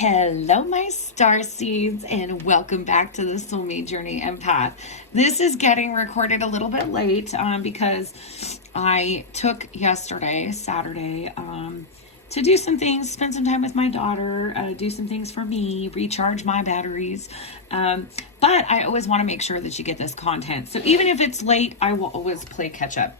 Hello, my star seeds, and welcome back to the Soulmate Journey Empath. This is getting recorded a little bit late because I took yesterday, Saturday, to do some things, spend some time with my daughter, do some things for me, recharge my batteries. But I always want to make sure that you get this content. So even if it's late, I will always play catch up.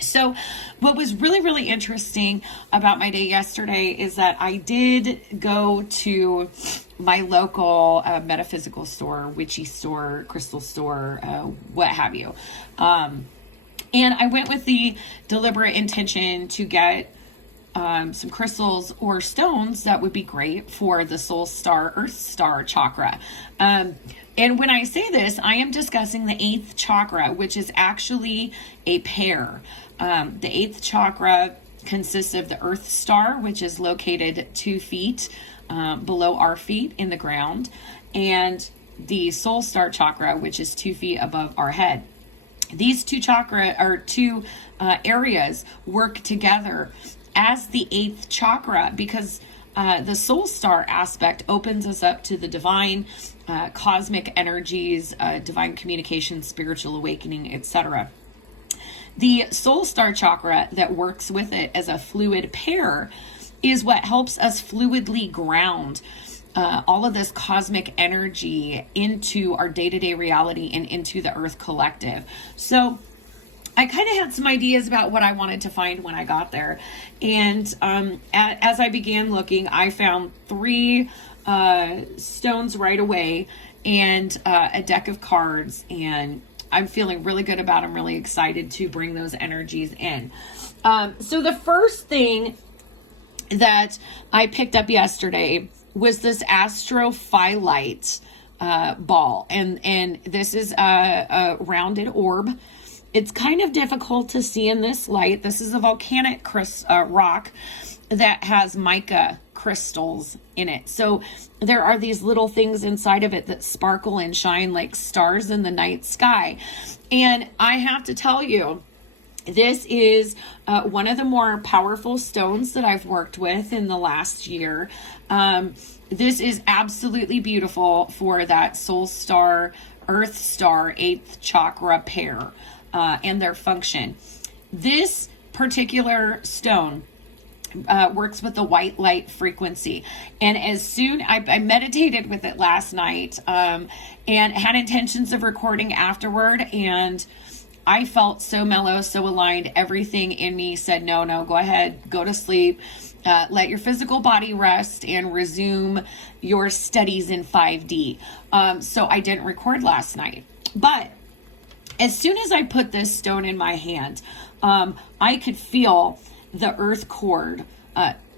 So what was really interesting about my day yesterday is that I did go to my local metaphysical store, witchy store, crystal store, what have you. And I went with the deliberate intention to get some crystals or stones that would be great for the soul star, earth star chakra. And when I say this, I am discussing the 8th chakra, which is actually a pair. The 8th chakra consists of the earth star, which is located 2 feet below our feet in the ground, and the soul star chakra, which is 2 feet above our head. These two areas work together as the 8th chakra because the soul star aspect opens us up to the divine, cosmic energies, divine communication, spiritual awakening, etc. The soul star chakra that works with it as a fluid pair is what helps us fluidly ground all of this cosmic energy into our day-to-day reality and into the earth collective. So I kind of had some ideas about what I wanted to find when I got there. And as I began looking, I found 3 stones right away and a deck of cards, and I'm feeling really good about them, really excited to bring those energies in. So the first thing that I picked up yesterday was this astrophyllite ball. And this is a rounded orb. It's kind of difficult to see in this light. This is a volcanic rock that has mica crystals in it. So there are these little things inside of it that sparkle and shine like stars in the night sky. And I have to tell you, this is one of the more powerful stones that I've worked with in the last year. This is absolutely beautiful for that soul star, earth star, 8th chakra pair and their function. This particular stone works with the white light frequency. And as soon I meditated with it last night and had intentions of recording afterward, and I felt so mellow, so aligned. Everything in me said, no, go ahead, go to sleep. Let your physical body rest and resume your studies in 5D. So I didn't record last night. But as soon as I put this stone in my hand, I could feel the earth cord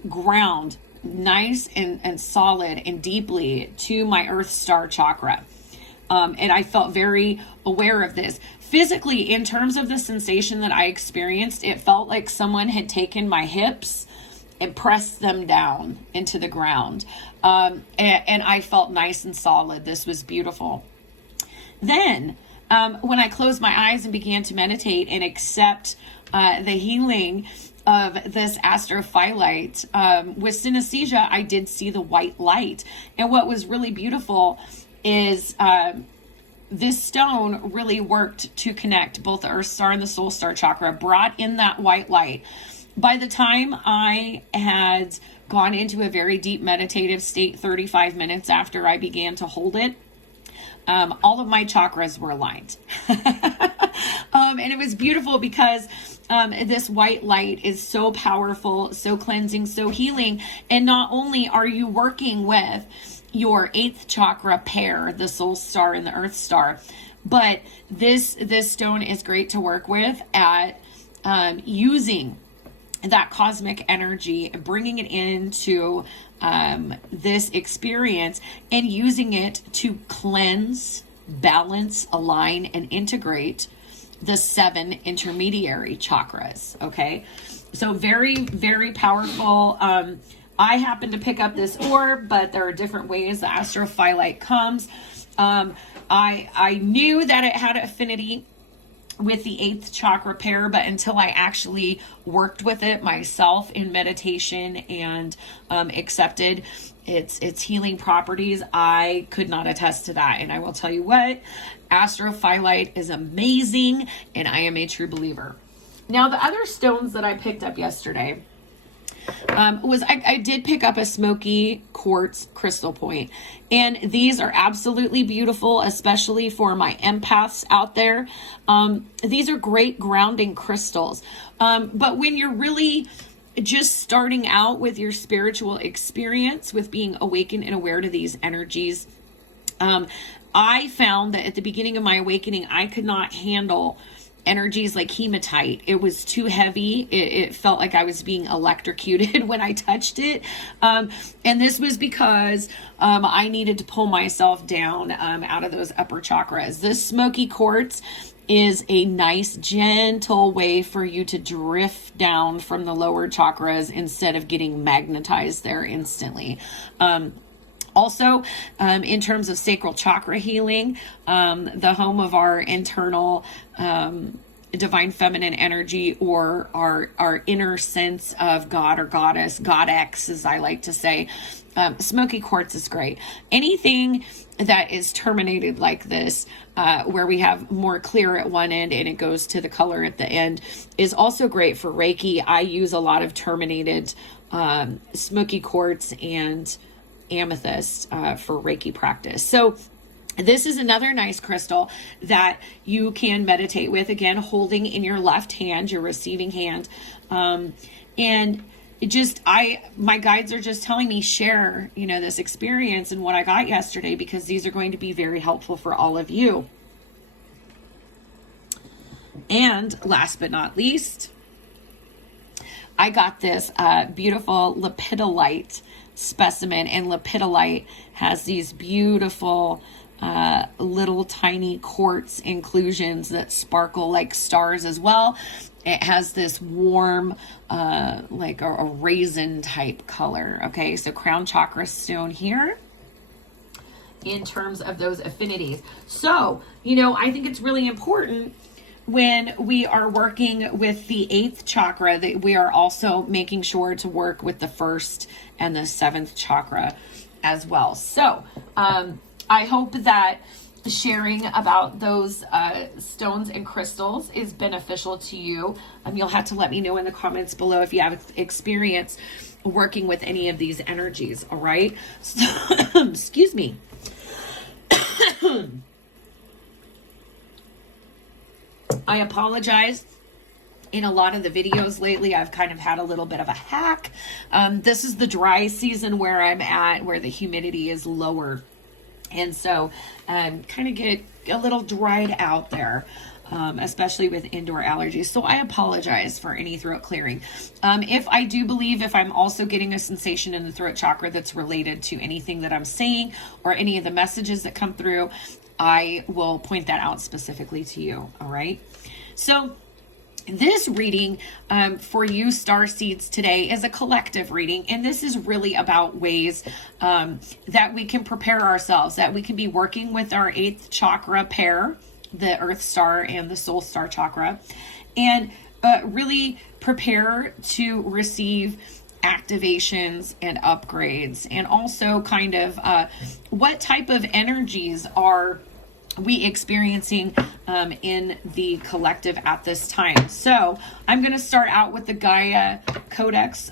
ground nice and solid and deeply to my earth star chakra. And I felt very aware of this. Physically, in terms of the sensation that I experienced, it felt like someone had taken my hips and pressed them down into the ground. And I felt nice and solid. This was beautiful. Then, when I closed my eyes and began to meditate and accept the healing of this astrophyllite, with synesthesia, I did see the white light. And what was really beautiful is this stone really worked to connect both the earth star and the soul star chakra, brought in that white light. By the time I had gone into a very deep meditative state, 35 minutes after I began to hold it, all of my chakras were aligned. And it was beautiful because this white light is so powerful, so cleansing, so healing. And not only are you working with your 8th chakra pair, the soul star and the earth star, but this stone is great to work with at using that cosmic energy, bringing it into this experience and using it to cleanse, balance, align, and integrate the 7 intermediary chakras. Okay, so very powerful. I happen to pick up this orb, but there are different ways the astrophyllite comes. I knew that it had affinity with the 8th chakra pair, but until I actually worked with it myself in meditation and accepted its healing properties, I could not attest to that. And I will tell you what, astrophyllite is amazing, and I am a true believer. Now, the other stones that I picked up yesterday I did pick up a smoky quartz crystal point, and these are absolutely beautiful, especially for my empaths out there. These are great grounding crystals. But when you're really just starting out with your spiritual experience, with being awakened and aware to these energies, I found that at the beginning of my awakening, I could not handle energies like hematite. It was too heavy. It felt like I was being electrocuted when I touched it. And this was because I needed to pull myself down out of those upper chakras. This smoky quartz is a nice, gentle way for you to drift down from the lower chakras instead of getting magnetized there instantly. Also, in terms of sacral chakra healing, the home of our internal divine feminine energy, or our inner sense of God or goddess, Godex, as I like to say, smoky quartz is great. Anything that is terminated like this, where we have more clear at one end and it goes to the color at the end, is also great for Reiki. I use a lot of terminated smoky quartz and amethyst for Reiki practice. So this is another nice crystal that you can meditate with, again, holding in your left hand, your receiving hand. And my guides are just telling me, share, this experience and what I got yesterday, because these are going to be very helpful for all of you. And last but not least, I got this beautiful lepidolite specimen, and lepidolite has these beautiful little tiny quartz inclusions that sparkle like stars as well. It has this warm like a raisin type color. Okay, so crown chakra stone here in terms of those affinities. So I think it's really important when we are working with the 8th chakra that we are also making sure to work with the 1st and the 7th chakra as well. So I hope that sharing about those stones and crystals is beneficial to you. You'll have to let me know in the comments below if you have experience working with any of these energies. All right. So, excuse me. I apologize. In a lot of the videos lately, I've kind of had a little bit of a hack. This is the dry season where I'm at, where the humidity is lower. And so kind of get a little dried out there, especially with indoor allergies. So I apologize for any throat clearing. If I'm also getting a sensation in the throat chakra that's related to anything that I'm saying or any of the messages that come through, I will point that out specifically to you. All right. So this reading for you starseeds today is a collective reading, and this is really about ways that we can prepare ourselves, that we can be working with our 8th chakra pair, the Earth Star and the Soul Star chakra, and really prepare to receive activations and upgrades, and also kind of what type of energies are we experiencing in the collective at this time. So I'm going to start out with the Gaia Codex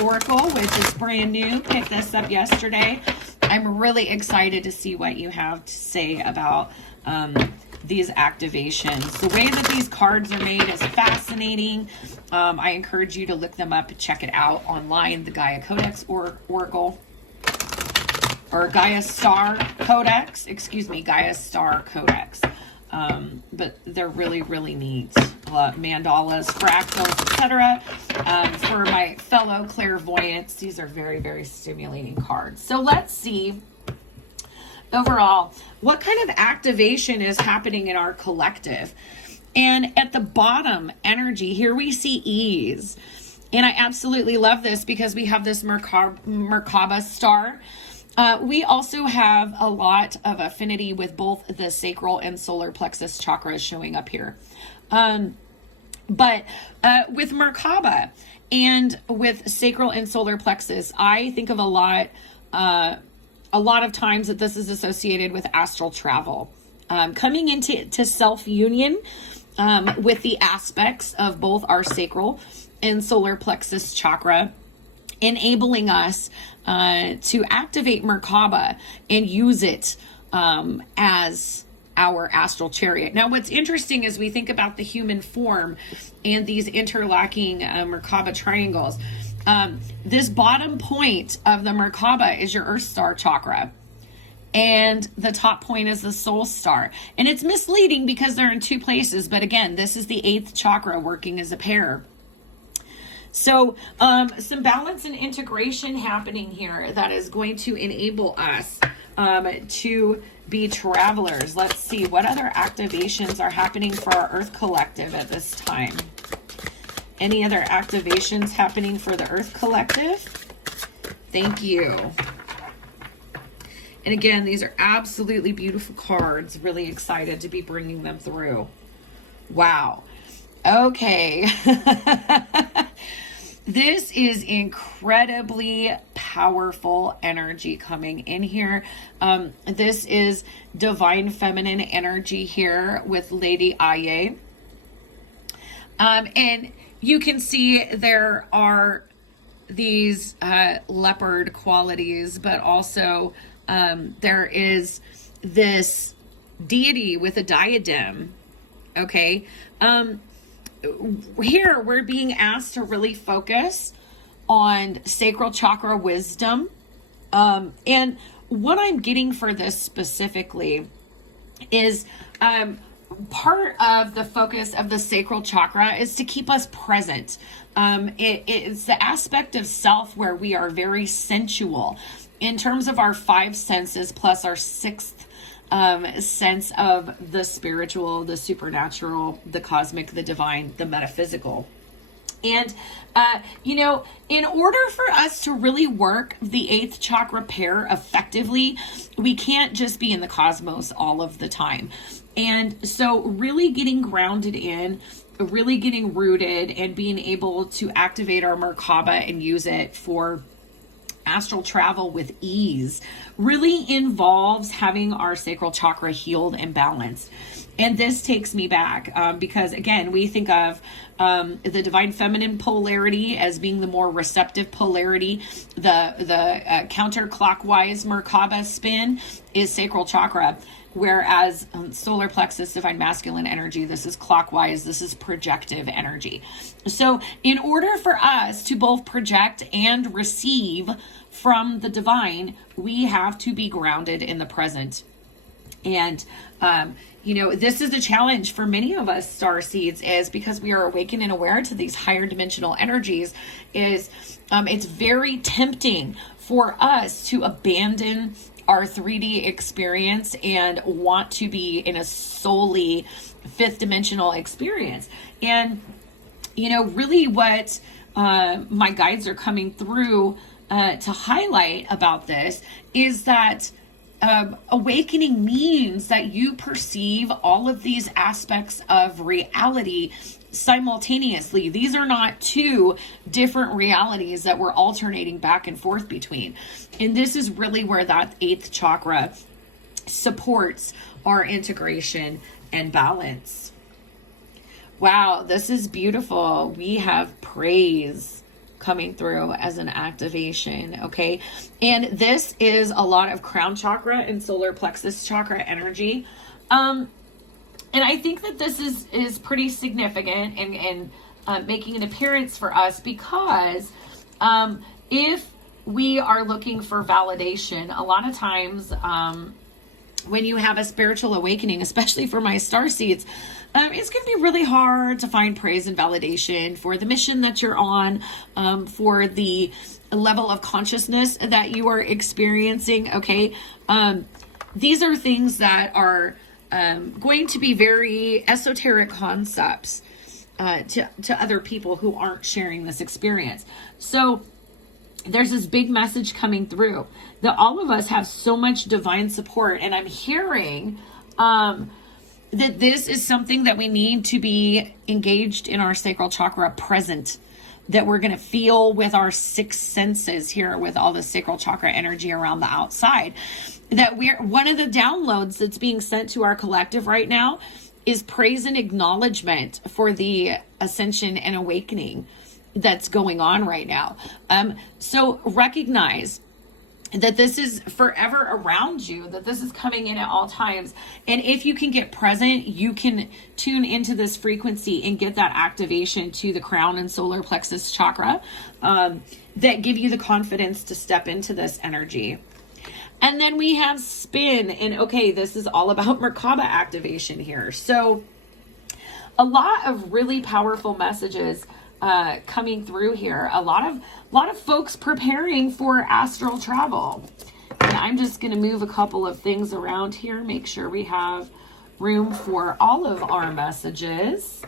Oracle, which is brand new. Picked this up yesterday. I'm really excited to see what you have to say about these activations. The way that these cards are made is fascinating. I encourage you to look them up and check it out online, the Gaia Codex Oracle. Or Gaia Star Codex, Gaia Star Codex. But they're really, really neat. Mandalas, fractals, etc. For my fellow clairvoyants, these are very, very stimulating cards. So let's see, overall, what kind of activation is happening in our collective. And at the bottom, energy, here we see ease. And I absolutely love this because we have this Merkaba star. We also have a lot of affinity with both the sacral and solar plexus chakras showing up here. But with Merkaba and with sacral and solar plexus, I think of a lot of times that this is associated with astral travel, coming into self-union with the aspects of both our sacral and solar plexus chakra, enabling us to activate Merkaba and use it as our astral chariot. Now, what's interesting is we think about the human form and these interlocking Merkaba triangles. This bottom point of the Merkaba is your Earth Star chakra, and the top point is the Soul Star. And it's misleading because they're in two places, but again, this is the 8th chakra working as a pair. So some balance and integration happening here that is going to enable us to be travelers. Let's see what other activations are happening for our Earth Collective at this time. Any other activations happening for the Earth Collective? Thank you. And again, these are absolutely beautiful cards. Really excited to be bringing them through. Wow. Okay. This is incredibly powerful energy coming in here. This is divine feminine energy here with Lady Aye. And you can see there are these leopard qualities, but also there is this deity with a diadem. Okay. Here we're being asked to really focus on sacral chakra wisdom. And what I'm getting for this specifically is part of the focus of the sacral chakra is to keep us present. It's the aspect of self where we are very sensual in terms of our 5 senses plus our 6th sense of the spiritual, the supernatural, the cosmic, the divine, the metaphysical. And, in order for us to really work the 8th chakra pair effectively, we can't just be in the cosmos all of the time. And so really getting grounded in, really getting rooted and being able to activate our Merkaba and use it for astral travel with ease really involves having our sacral chakra healed and balanced. And this takes me back because, again, we think of the divine feminine polarity as being the more receptive polarity. The counterclockwise Merkaba spin is sacral chakra, whereas solar plexus, divine masculine energy, this is clockwise, this is projective energy. So in order for us to both project and receive from the divine, we have to be grounded in the present. And, this is the challenge for many of us starseeds, is because we are awakened and aware to these higher dimensional energies, is it's very tempting for us to abandon our 3D experience and want to be in a solely 5th dimensional experience. And, really what my guides are coming through to highlight about this is that awakening means that you perceive all of these aspects of reality simultaneously. These are not two different realities that we're alternating back and forth between. And this is really where that 8th chakra supports our integration and balance. Wow, this is beautiful. We have praise coming through as an activation. Okay. And this is a lot of crown chakra and solar plexus chakra energy. And I think that this is pretty significant and making an appearance for us because if we are looking for validation, a lot of times when you have a spiritual awakening, especially for my starseeds, it's going to be really hard to find praise and validation for the mission that you're on, for the level of consciousness that you are experiencing. Okay. These are things that are going to be very esoteric concepts to other people who aren't sharing this experience. So there's this big message coming through that all of us have so much divine support. And I'm hearing that this is something that we need to be engaged in our sacral chakra present, that we're going to feel with our six senses here with all the sacral chakra energy around the outside. That we're, one of the downloads that's being sent to our collective right now is praise and acknowledgement for the ascension and awakening that's going on right now. So recognize that this is forever around you, that this is coming in at all times. And if you can get present, you can tune into this frequency and get that activation to the crown and solar plexus chakra that give you the confidence to step into this energy. And then we have spin, and okay, this is all about Merkaba activation here. So a lot of really powerful messages coming through here. A lot of folks preparing for astral travel. And I'm just going to move a couple of things around here, make sure we have room for all of our messages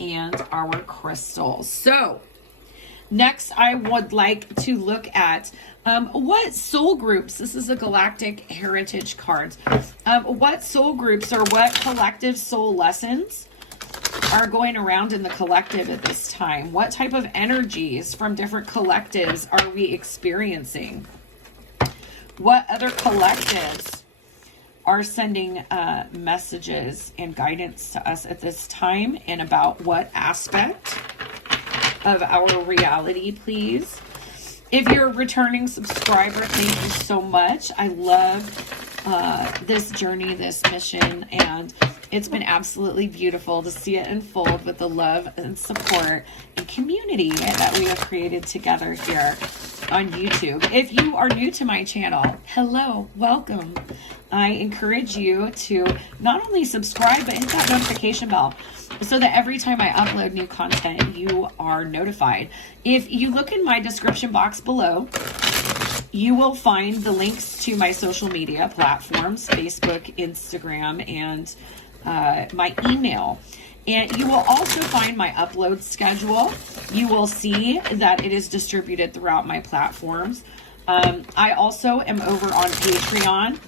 and our crystals. So next, I would like to look at what soul groups, this is a galactic heritage cards, what soul groups or what collective soul lessons are going around in the collective at this time. What type of energies from different collectives are we experiencing? What other collectives are sending messages and guidance to us at this time, and about what aspect of our reality, please? If you're a returning subscriber, thank you so much. I love this journey, this mission, and it's been absolutely beautiful to see it unfold with the love and support and community that we have created together here on YouTube. If you are new to my channel, hello, welcome. I encourage you to not only subscribe, but hit that notification bell so that every time I upload new content, you are notified. If you look in my description box below, you will find the links to my social media platforms, Facebook, Instagram, and my email. And you will also find my upload schedule. You will see that it is distributed throughout my platforms. I also am over on Patreon.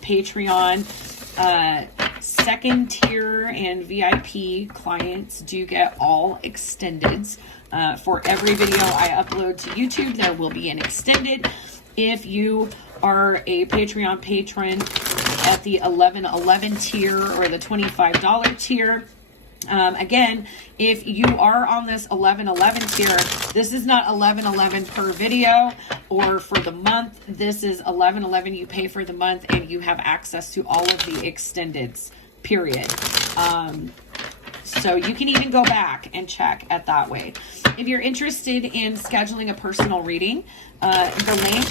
Second tier and VIP clients do get all extendeds. For every video I upload to YouTube, there will be an extended. If you are a Patreon patron at the $11.11 tier or the $25 tier, again, if you are on this $11.11 tier, this is not $11.11 per video or for the month. This is $11.11 you pay for the month, and you have access to all of the extendeds, period. So you can even go back and check at that way. If you're interested in scheduling a personal reading, the link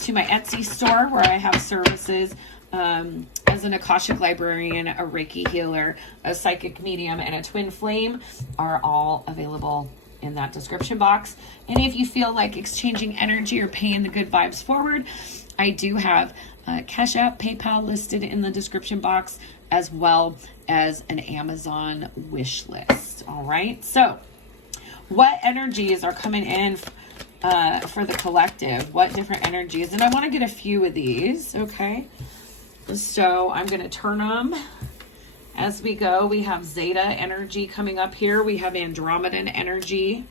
to my Etsy store, where I have services as an Akashic librarian, a Reiki healer, a psychic medium, and a twin flame, are all available in that description box. And if you feel like exchanging energy or paying the good vibes forward, I do have CashApp, PayPal listed in the description box, as well as an Amazon wish list. All right. So what energies are coming in for the collective? What different energies? And I want to get a few of these. Okay. So I'm going to turn them as we go. We have Zeta energy coming up here. We have Andromedan energy.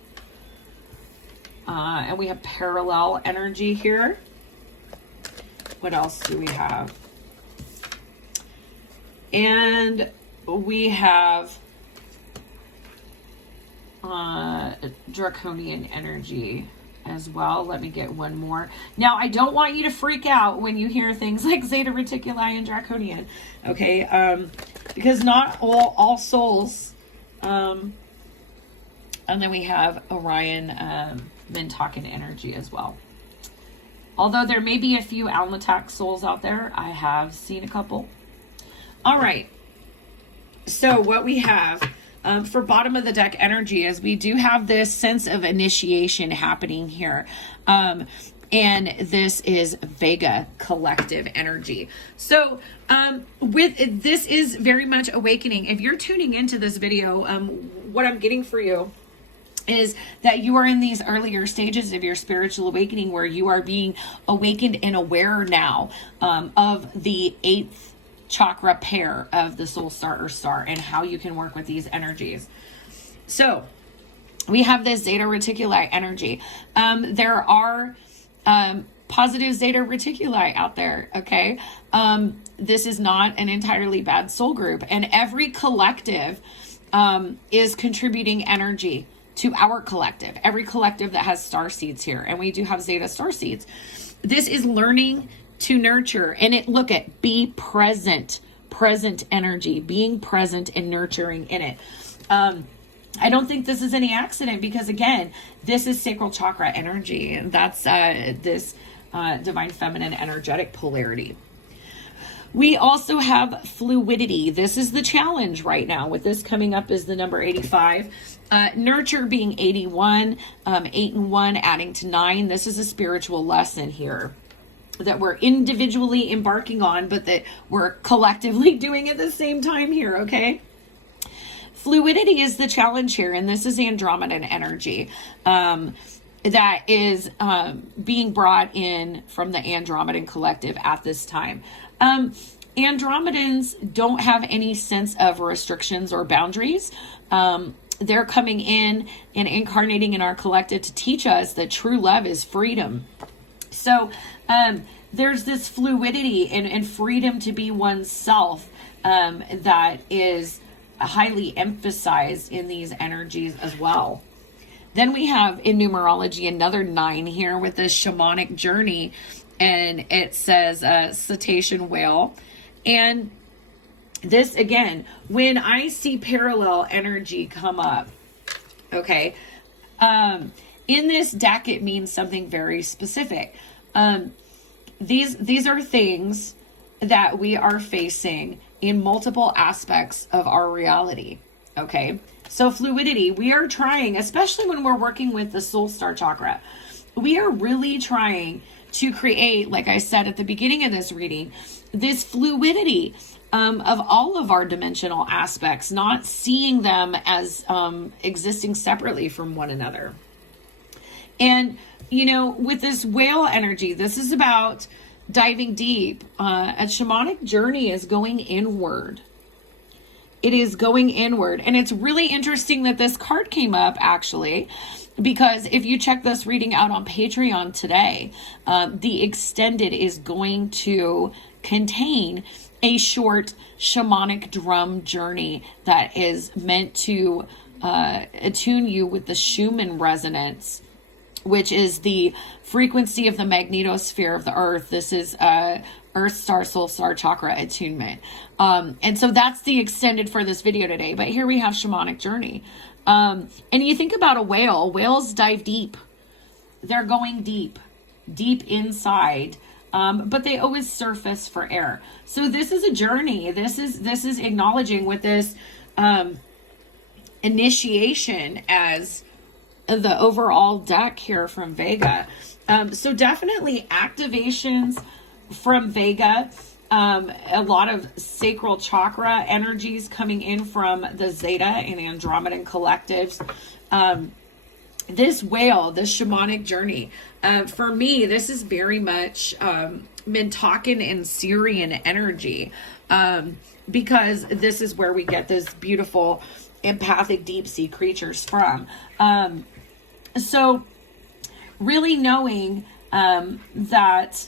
And we have parallel energy here. What else do we have? And we have draconian energy as well. Let me get one more. Now, I don't want you to freak out when you hear things like Zeta Reticuli and Draconian, okay? Because not all souls. And then we have Orion Mintakan energy as well. Although there may be a few Almatak souls out there, I have seen a couple. All right. So what we have for bottom of the deck energy is we do have this sense of initiation happening here. And this is Vega collective energy. So with this is very much awakening. If you're tuning into this video, what I'm getting for you is that you are in these earlier stages of your spiritual awakening, where you are being awakened and aware now of the 8th chakra pair of the soul star or star, and how you can work with these energies. So we have this Zeta Reticuli energy. There are positive Zeta Reticuli out there, okay? This is not an entirely bad soul group, and every collective is contributing energy to our collective. Every collective that has star seeds here, and we do have Zeta star seeds. This is learning to nurture, and be present energy, being present and nurturing in it. I don't think this is any accident, because again, this is sacral chakra energy, and that's this divine feminine energetic polarity. We also have fluidity. This is the challenge right now, with this coming up is the number 85. Nurture being 81, 8 and 1 adding to 9. This is a spiritual lesson here that we're individually embarking on, but that we're collectively doing at the same time here, okay? Fluidity is the challenge here, and this is Andromedan energy that is being brought in from the Andromedan collective at this time. Andromedans don't have any sense of restrictions or boundaries. They're coming in and incarnating in our collective to teach us that true love is freedom. So there's this fluidity and freedom to be oneself that is highly emphasized in these energies as well. Then we have in numerology another 9 here with this shamanic journey, and it says cetacean whale. And this, again, when I see parallel energy come up, okay, in this deck, it means something very specific. These are things that we are facing in multiple aspects of our reality, okay? So fluidity, we are trying, especially when we're working with the soul star chakra, we are really trying to create, like I said at the beginning of this reading, this fluidity of all of our dimensional aspects, not seeing them as existing separately from one another. And, you know, with this whale energy, this is about diving deep. A shamanic journey is going inward. It is going inward. And it's really interesting that this card came up, actually, because if you check this reading out on Patreon today, the extended is going to contain a short shamanic drum journey that is meant to attune you with the Schumann resonance, which is the frequency of the magnetosphere of the earth. This is Earth Star Soul Star Chakra attunement. And so that's the extended for this video today. But here we have shamanic journey. And you think about a whale. Whales dive deep. They're going deep inside. But they always surface for air. So this is a journey. This is acknowledging with this initiation as the overall deck here from Vega. So definitely activations from Vega, a lot of sacral chakra energies coming in from the Zeta and Andromedan collectives. This whale, this shamanic journey, for me, this is very much Mintakan and Syrian energy, because this is where we get this beautiful empathic deep sea creatures from. So really knowing that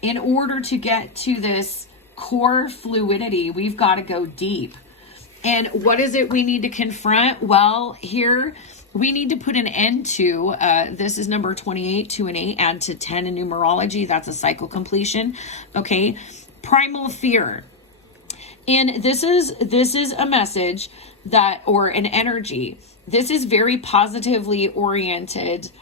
in order to get to this core fluidity, we've got to go deep. And what is it we need to confront? Well, here we need to put an end to, this is number 28, 2 and 8, add to 10 in numerology. That's a cycle completion. Okay. Primal fear. And this is a message that, or an energy. This is very positively oriented,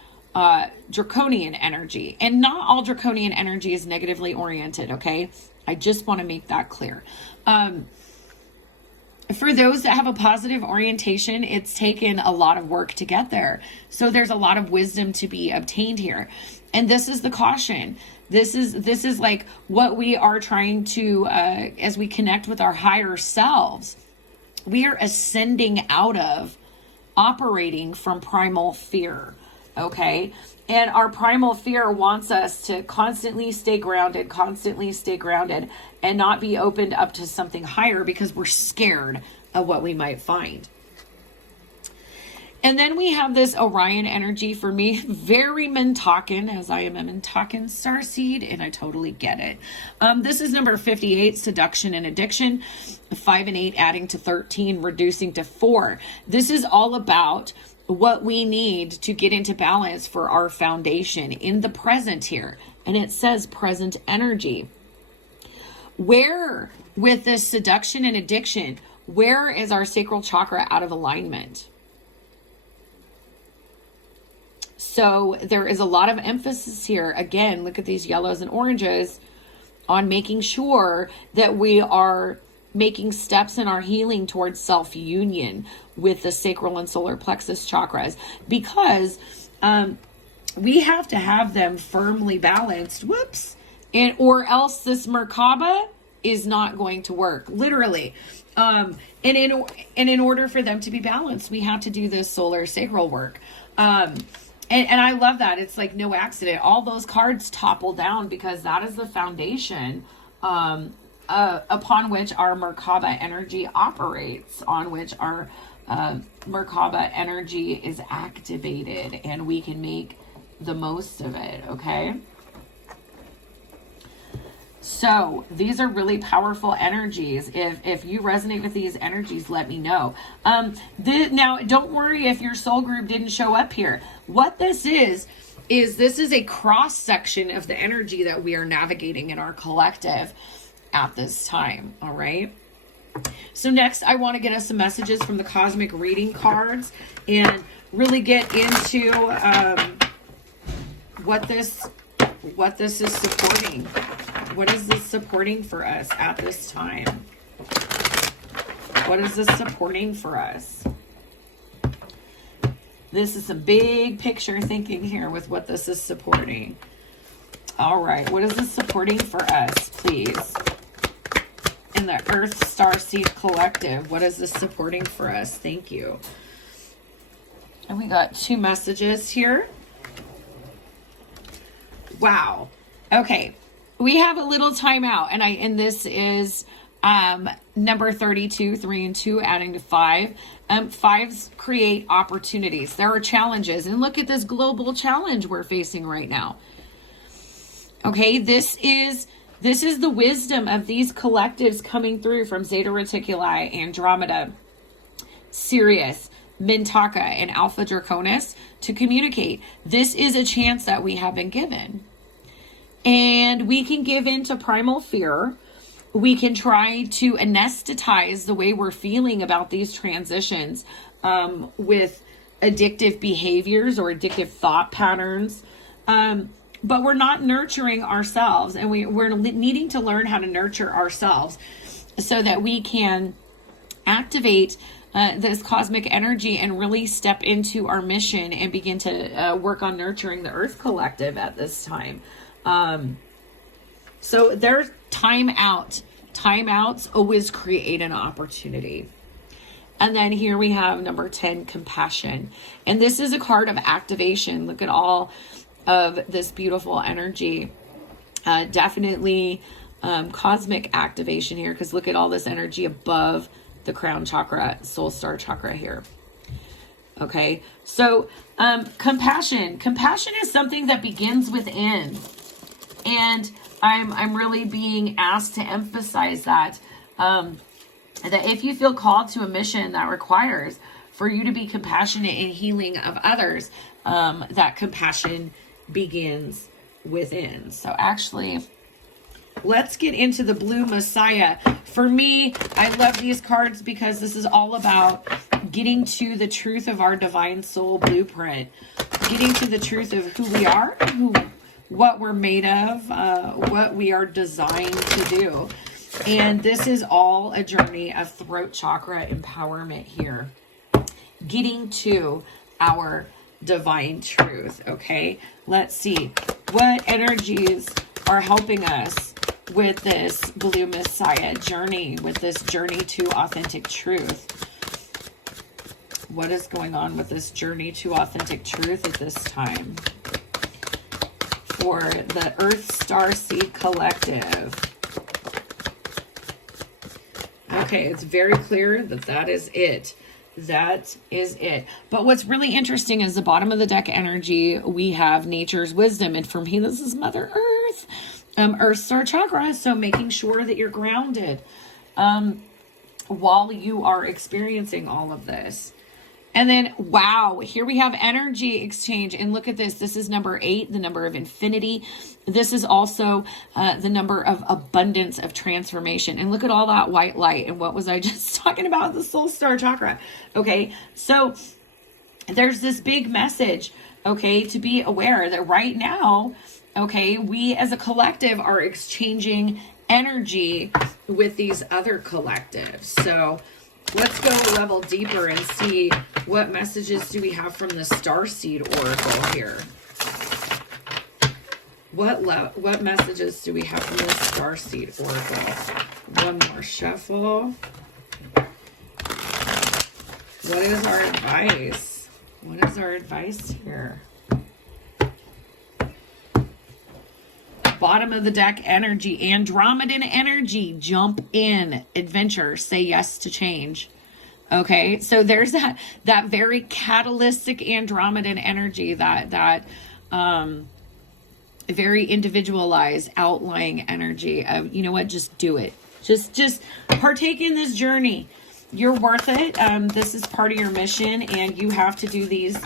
draconian energy. And not all draconian energy is negatively oriented, okay? I just want to make that clear. For those that have a positive orientation, it's taken a lot of work to get there. So there's a lot of wisdom to be obtained here. And this is the caution. This is like what we are trying to, as we connect with our higher selves, we are ascending out of operating from primal fear. okay? And our primal fear wants us to constantly stay grounded, and not be opened up to something higher because we're scared of what we might find. And then we have this Orion energy, for me, very Mintakan, as I am a Mintakan starseed, and I totally get it. This is number 58, seduction and addiction. 5 and 8 adding to 13, reducing to 4. This is all about what we need to get into balance for our foundation in the present here. And it says present energy. Where, with this seduction and addiction, where is our sacral chakra out of alignment? So there is a lot of emphasis here. Again, look at these yellows and oranges on making sure that we are making steps in our healing towards self-union with the sacral and solar plexus chakras, because we have to have them firmly balanced. Or else this Merkaba is not going to work, literally. And in order for them to be balanced, we have to do this solar sacral work. And I love that. It's like no accident. All those cards topple down because that is the foundation upon which our Merkaba energy operates, on which our Merkaba energy is activated, and we can make the most of it, okay? So these are really powerful energies. If you resonate with these energies, let me know. Now, don't worry if your soul group didn't show up here. What this is this is a cross section of the energy that we are navigating in our collective at this time. All right. So next, I want to get us some messages from the cosmic reading cards and really get into what this is supporting. What is this supporting for us at this time? What is this supporting for us? This is some big picture thinking here with what this is supporting. All right. What is this supporting for us, please? In the Earth Starseed Collective, what is this supporting for us? Thank you. And we got 2 messages here. Wow. Okay. We have a little timeout, and this is number 32, 3 and 2, adding to 5. 5s create opportunities. There are challenges, and look at this global challenge we're facing right now. Okay, this is the wisdom of these collectives coming through from Zeta Reticuli, Andromeda, Sirius, Mintaka, and Alpha Draconis to communicate. This is a chance that we have been given. And we can give in to primal fear. We can try to anesthetize the way we're feeling about these transitions with addictive behaviors or addictive thought patterns. But we're not nurturing ourselves, and we're needing to learn how to nurture ourselves so that we can activate this cosmic energy and really step into our mission and begin to work on nurturing the Earth Collective at this time. So there's timeout. Timeouts always create an opportunity. And then here we have number 10, compassion. And this is a card of activation. Look at all of this beautiful energy. Definitely cosmic activation here, because look at all this energy above the crown chakra, soul star chakra here. Okay, so compassion. Compassion is something that begins within. And I'm really being asked to emphasize that, that if you feel called to a mission that requires for you to be compassionate in healing of others, that compassion begins within. So actually, let's get into the Blue Messiah. For me, I love these cards because this is all about getting to the truth of our divine soul blueprint, getting to the truth of who we are, what we're made of, what we are designed to do. And this is all a journey of throat chakra empowerment here. Getting to our divine truth, okay? Let's see. What energies are helping us with this Blue Messiah journey, with this journey to authentic truth? What is going on with this journey to authentic truth at this time for the Earth Starseed Collective? Okay, it's very clear that that is it. That is it. But what's really interesting is the bottom of the deck energy, we have nature's wisdom. And for me, this is Mother Earth, Earth Star Chakra. So making sure that you're grounded while you are experiencing all of this. And then, wow, here we have energy exchange. And look at this. This is number 8, the number of infinity. This is also the number of abundance, of transformation. And look at all that white light. And what was I just talking about? The soul star chakra. Okay, so there's this big message, okay, to be aware that right now, okay, we as a collective are exchanging energy with these other collectives. So let's go a level deeper and see what messages do we have from the Starseed Oracle here. What messages do we have from the Starseed Oracle? One more shuffle. What is our advice? What is our advice here? Bottom of the deck energy, Andromedan energy, jump in, adventure, say yes to change. Okay, so there's that very catalytic Andromedan energy, that very individualized outlying energy of, you know what, just do it. Just partake in this journey. You're worth it. This is part of your mission, and you have to do these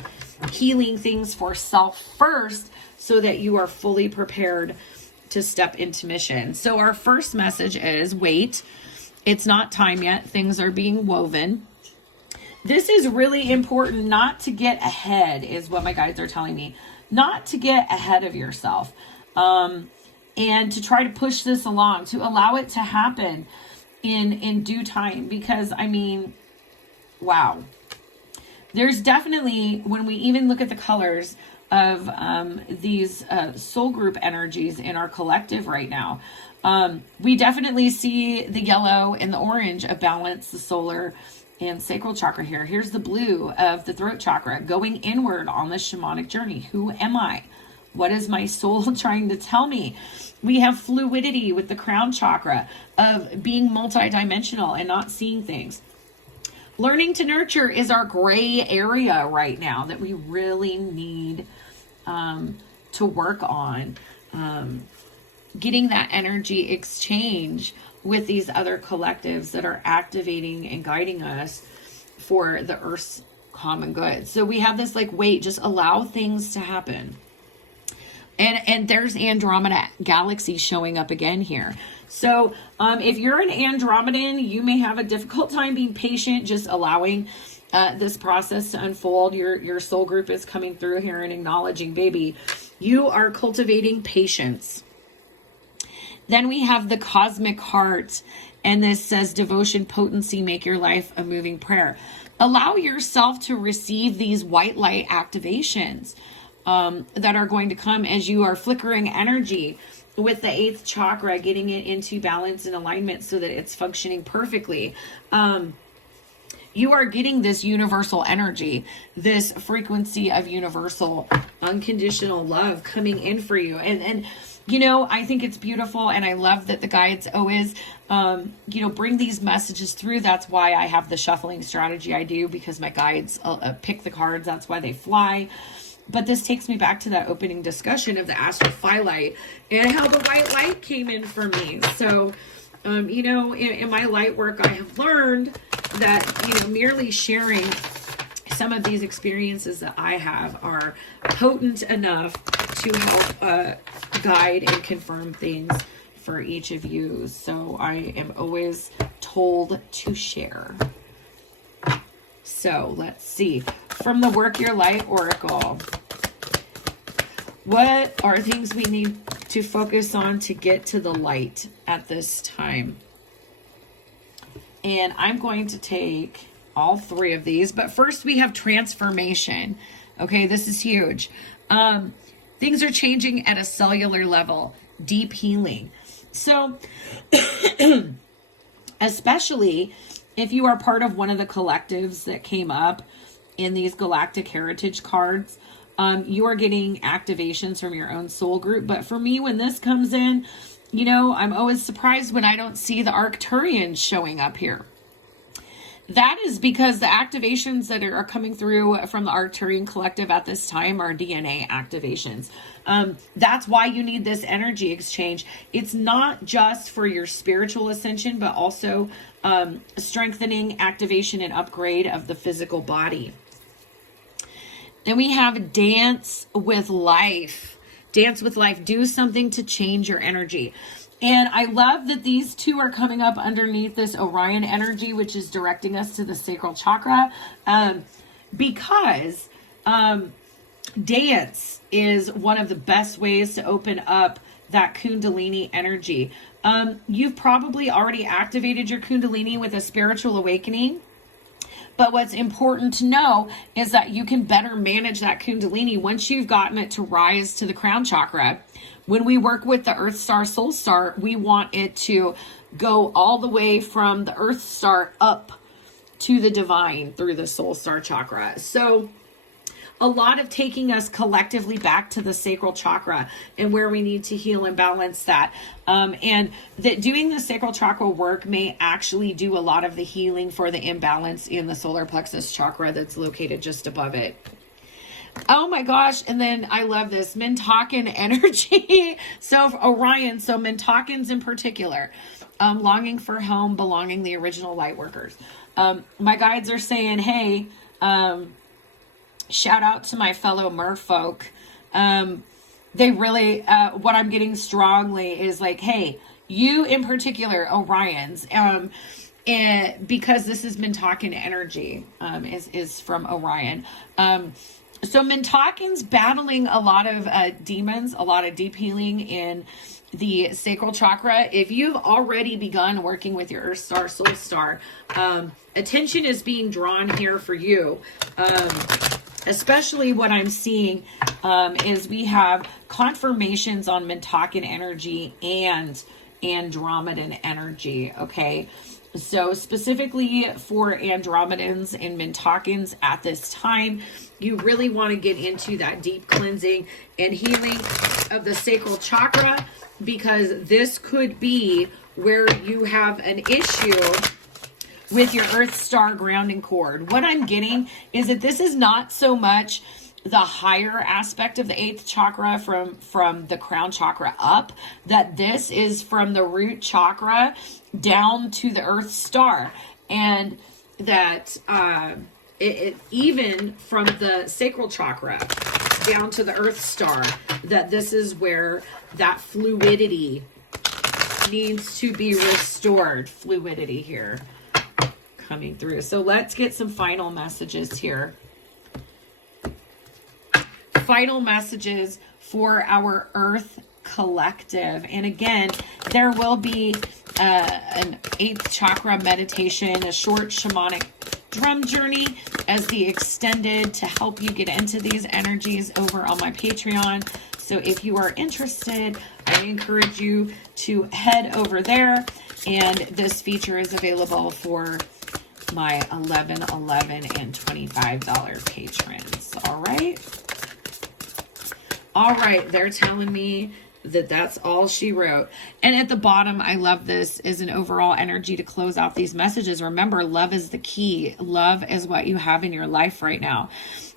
healing things for self first so that you are fully prepared to step into mission. So our first message is wait. It's not time yet. Things are being woven. This is really important not to get ahead, is what my guides are telling me. Not to get ahead of yourself. And to try to push this along, to allow it to happen in due time. Because, I mean, wow. There's definitely, when we even look at the colors of these soul group energies in our collective right now, we definitely see the yellow and the orange of balance, the solar and sacral chakra here. Here's the blue of the throat chakra, going inward on the shamanic journey. Who am I? What is my soul trying to tell me? We have fluidity with the crown chakra of being multidimensional and not seeing things. Learning to nurture is our gray area right now that we really need to work on. Getting that energy exchange with these other collectives that are activating and guiding us for the Earth's common good. So we have this like, wait, just allow things to happen. And there's Andromeda galaxy showing up again here. So if you're an Andromedan, you may have a difficult time being patient, just allowing this process to unfold. Your soul group is coming through here and acknowledging, baby, you are cultivating patience. Then we have the cosmic heart, and this says devotion, potency, make your life a moving prayer. Allow yourself to receive these white light activations that are going to come as you are flickering energy with the 8th chakra, getting it into balance and alignment so that it's functioning perfectly. You are getting this universal energy, this frequency of universal unconditional love coming in for you. And you know, I think it's beautiful, and I love that the guides always, bring these messages through. That's why I have the shuffling strategy I do, because my guides pick the cards. That's why they fly. But this takes me back to that opening discussion of the astral phylight and how the white light came in for me. So, in my light work, I have learned that, merely sharing some of these experiences that I have are potent enough to help guide and confirm things for each of you. So I am always told to share. So let's see. From the Work Your Light Oracle, what are things we need to focus on to get to the light at this time? And I'm going to take all 3 of these, but first we have transformation. Okay, this is huge. Things are changing at a cellular level, deep healing. So, especially if you are part of one of the collectives that came up in these galactic heritage cards, you are getting activations from your own soul group. But for me, when this comes in, you know, I'm always surprised when I don't see the Arcturians showing up here. That is because the activations that are coming through from the Arcturian collective at this time are DNA activations. That's why you need this energy exchange. It's not just for your spiritual ascension, but also strengthening, activation, and upgrade of the physical body. Then we have dance with life. Dance with life. Do something to change your energy. And I love that these two are coming up underneath this Orion energy, which is directing us to the sacral chakra, because dance is one of the best ways to open up that Kundalini energy. You've probably already activated your Kundalini with a spiritual awakening. But what's important to know is that you can better manage that Kundalini once you've gotten it to rise to the crown chakra. When we work with the Earth Star, Soul Star, we want it to go all the way from the Earth Star up to the divine through the Soul Star chakra. So a lot of taking us collectively back to the sacral chakra and where we need to heal and balance that. And that doing the sacral chakra work may actually do a lot of the healing for the imbalance in the solar plexus chakra that's located just above it. Oh my gosh. And then I love this Mintakan energy. So Orion, so Mintakans in particular, longing for home, belonging, the original light workers. My guides are saying, hey, shout out to my fellow merfolk. They really, what I'm getting strongly is like, hey, you in particular, Orions, and because this is Mintakan energy, is from Orion. So Mintakan's battling a lot of demons, a lot of deep healing in the sacral chakra. If you've already begun working with your Earth Star, Soul Star, attention is being drawn here for you. Especially what I'm seeing is we have confirmations on Mintakan energy and Andromedan energy, okay? So specifically for Andromedans and Mintakans at this time, you really want to get into that deep cleansing and healing of the sacral chakra, because this could be where you have an issue with your Earth Star grounding cord. What I'm getting is that this is not so much the higher aspect of the 8th chakra from the crown chakra up, that this is from the root chakra down to the Earth Star, and that it even from the sacral chakra down to the Earth Star, that this is where that fluidity needs to be restored. Fluidity here coming through. So let's get some final messages here. Final messages for our Earth collective. And again, there will be an 8th chakra meditation, a short shamanic drum journey as the extended to help you get into these energies over on my Patreon. So if you are interested, I encourage you to head over there. And this feature is available for my $11, $11, and $25 patrons. All right. All right. They're telling me that that's all she wrote. And at the bottom, I love this, is an overall energy to close out these messages. Remember, love is the key. Love is what you have in your life right now.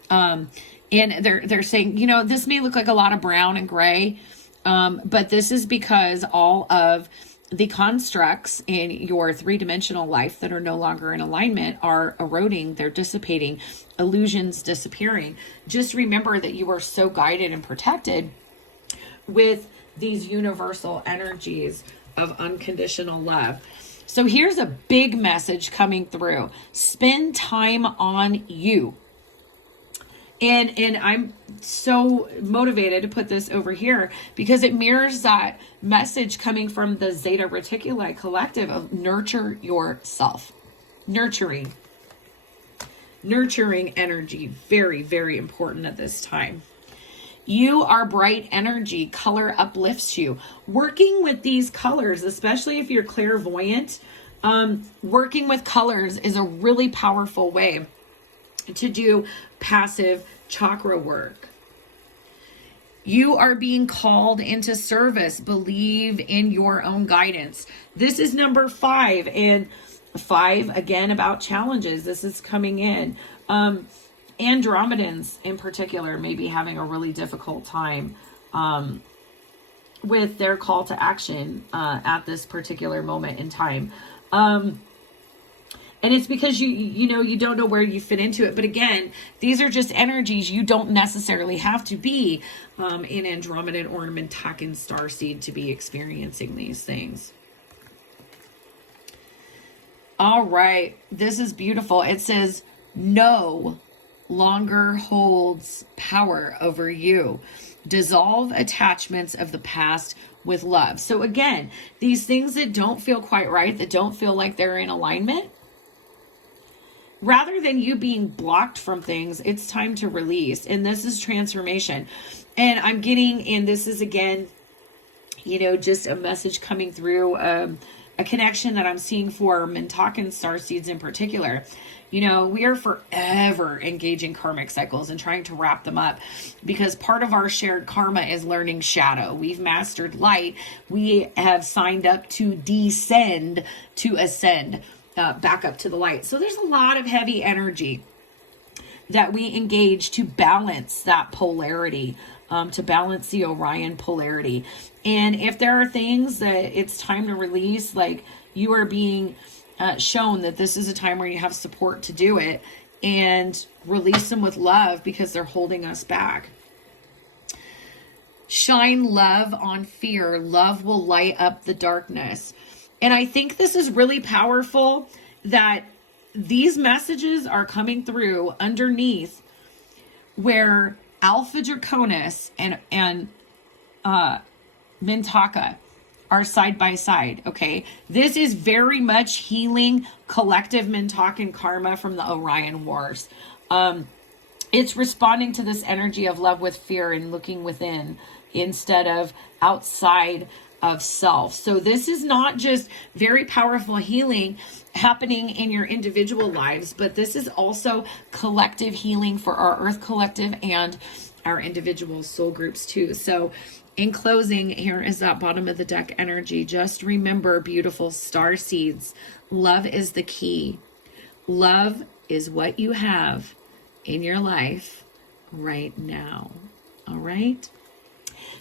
And they're saying, you know, this may look like a lot of brown and gray, but this is because all of the constructs in your three-dimensional life that are no longer in alignment are eroding, they're dissipating, illusions disappearing. Just remember that you are so guided and protected with these universal energies of unconditional love. So here's a big message coming through. Spend time on you. And I'm so motivated to put this over here because it mirrors that message coming from the Zeta Reticuli collective of nurture yourself. Nurturing energy. Very, very important at this time. You are bright energy. Color uplifts you. Working with these colors, especially if you're clairvoyant, working with colors is a really powerful way to do passive chakra work. You are being called into service. Believe in your own guidance. This is number 5. And 5, again, about challenges. This is coming in. Andromedans in particular may be having a really difficult time with their call to action at this particular moment in time. And it's because you don't know where you fit into it. But again, these are just energies. You don't necessarily have to be in Andromedan or Mintakan Starseed to be experiencing these things. All right. This is beautiful. It says, no longer holds power over you. Dissolve attachments of the past with love. So again, these things that don't feel quite right, that don't feel like they're in alignment, rather than you being blocked from things, it's time to release. And this is transformation. And I'm getting, and this is again, just a message coming through, a connection that I'm seeing for Mintakan starseeds in particular. We are forever engaging karmic cycles and trying to wrap them up, because part of our shared karma is learning shadow. We've mastered light. We have signed up to descend to ascend back up to the light. So there's a lot of heavy energy that we engage to balance that polarity, to balance the Orion polarity. And if there are things that it's time to release, like you are being shown that this is a time where you have support to do it, and release them with love because they're holding us back. Shine love on fear. Love will light up the darkness. And I think this is really powerful, that these messages are coming through underneath where Alpha Draconis and Mintaka are side by side. Okay. This is very much healing collective Mintakan karma from the Orion Wars. It's responding to this energy of love with fear and looking within instead of outside of self. So this is not just very powerful healing happening in your individual lives, but this is also collective healing for our Earth Collective and our individual soul groups too. So in closing, here is that bottom of the deck energy. Just remember, beautiful star seeds, love is the key. Love is what you have in your life right now. All right.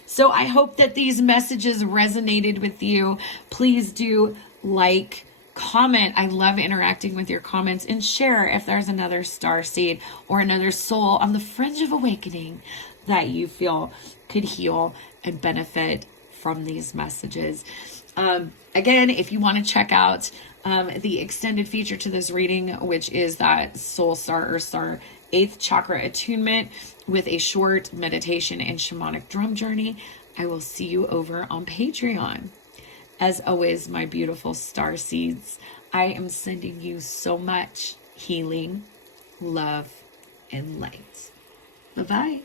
So I hope that these messages resonated with you. Please do like, comment. I love interacting with your comments, and share if there's another star seed or another soul on the fringe of awakening that you feel could heal and benefit from these messages. Again, if you want to check out the extended feature to this reading, which is that Soul Star Earth Star 8th Chakra attunement with a short meditation and shamanic drum journey, I will see you over on Patreon. As always, my beautiful star seeds, I am sending you so much healing, love, and light. Bye-bye.